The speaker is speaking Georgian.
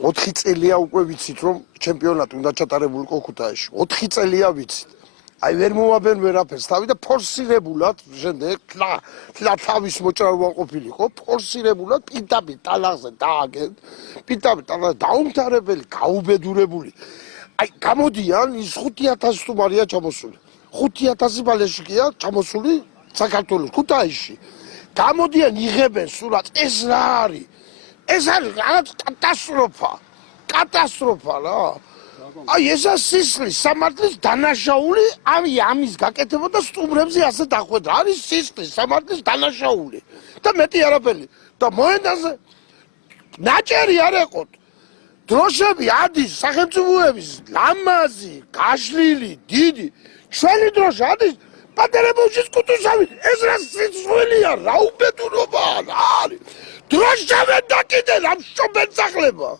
4 წელია უკვე ვიცით რომ ჩემპიონატი უნდა ჩატარებულიყო ქუთაისში 4 წელია ვიცით აი ვერ მოვაბენ ვერაფერს თავი და ფორსირებულად შემდეგ თავის მოჭრა ყოფილიყო ფორსირებულად პიტაპი ტალაღზე დააგენ პიტაპი ტალაღზე დაუმთავრებელი გაუბედურებული აი გამოდიან ის 5000 სტუმარია ჩამოსული 5000 ბალეშიკია ჩამოსული საქართველოს ქუთაისში გამოდიან იღებენ სულაც ეს რა არის ეს არის რაღაც კატასტროფა რა აი ესა სისხლის სამართლის დანაშაული ამის გაკეთება და სტუმრებზე ასე დახვედრა არის სისხლის სამართლის დანაშაული და მეტი არაფერი და მოედანზე ნაჭერი არ ეყოთ დროშები ადის სახელმწიფოების ლამაზი გაშლილი დიდი ჩვენი დროშა ადის პატერებოშის კუტუსავით ეს რა სიცხვილია რა უბედურობაა არის დროშა ვერ დაკიდენ ამ შობენ სახლება